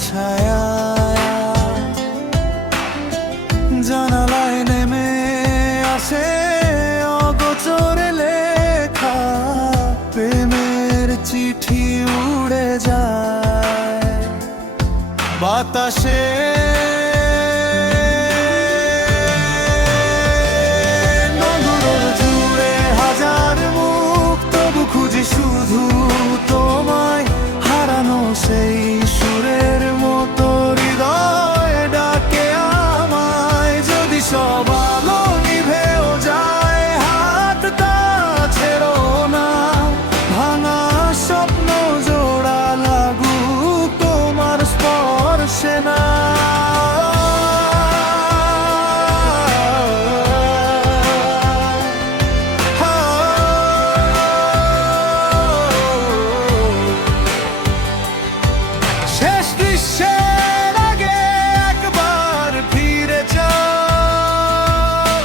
ছায়া জানালায় নেমে আসে অগোচরে লেখা প্রেমের চিঠি উড়ে যায় বাতাসে নগর জুড়ে হাজার মুখ তবু খুঁজি শুধু তোমায় হারানো সেই সুরের মতো হৃদয় ডাকে আমায় যদি সব আলো নিভেও যায় হাতটা ছেড়ো না ভাঙা স্বপ্ন জোড়া লাগুক তোমার স্পর্শে না শেষ দৃশ্যের আগে একবার ফিরে যাও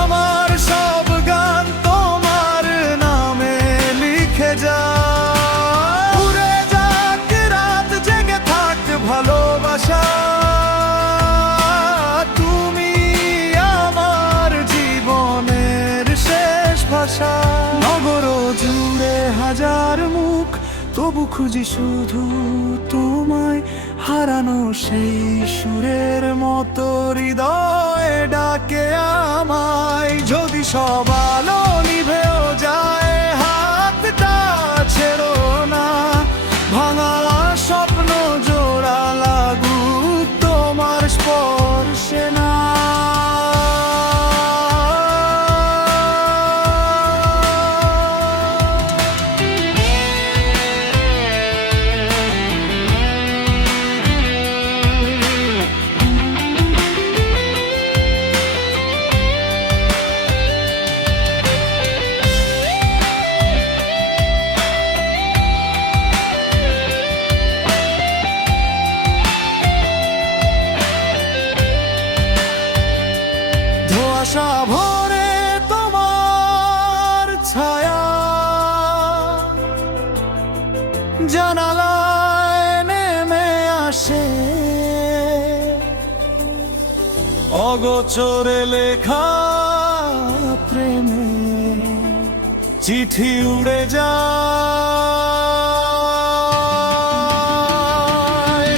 আমার সব গান তোমার নামে লিখে যাও উড়ে যাক রাত জেগে থাক ভালোবাসা তুমি আমার জীবনের শেষ ভাষা নগর জুড়ে হাজার মুখ তবু খুঁজি শুধু তোমায় হারানো সেই সুরের মতো হৃদয় ডাকে আমায় যদি সব আলো নিভেও যায় হাতটা ছেড়ো না ভাঙা স্বপ্ন জোড়া লাগুক তোমার স্পর্শে না আশা ভরে তোমার ছায়া জানালায় নেমে আসে অগোচরে লেখা প্রেমে চিঠি উড়ে যায়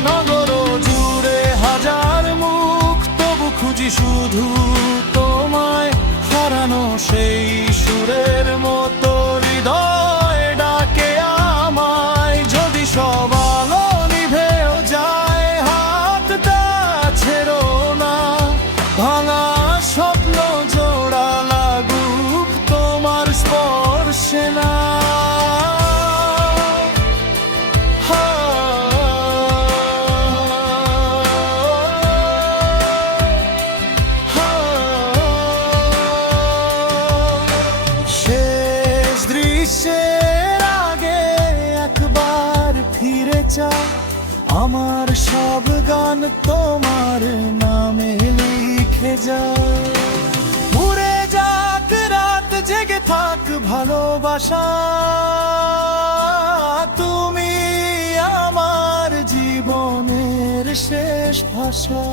নগর জুড়ে হাজার মুখ তবু খুঁজি শুধু তোমায় হারানো সেই সুরের মতো হৃদয় ডাকে আমায় যদি সব আলো নিভেও যায় হাতটা ছেড়ো না ভাঙা স্বপ্ন জোড়া লাগুক তোমার স্পর্শে না দৃশ্যের আগে একবার ফিরে চাও আমার সব গান তোমার নামে লিখে যাও উড়ে যাক রাত জেগে থাক ভালোবাসা তুমি আমার জীবনের শেষ ভাষা।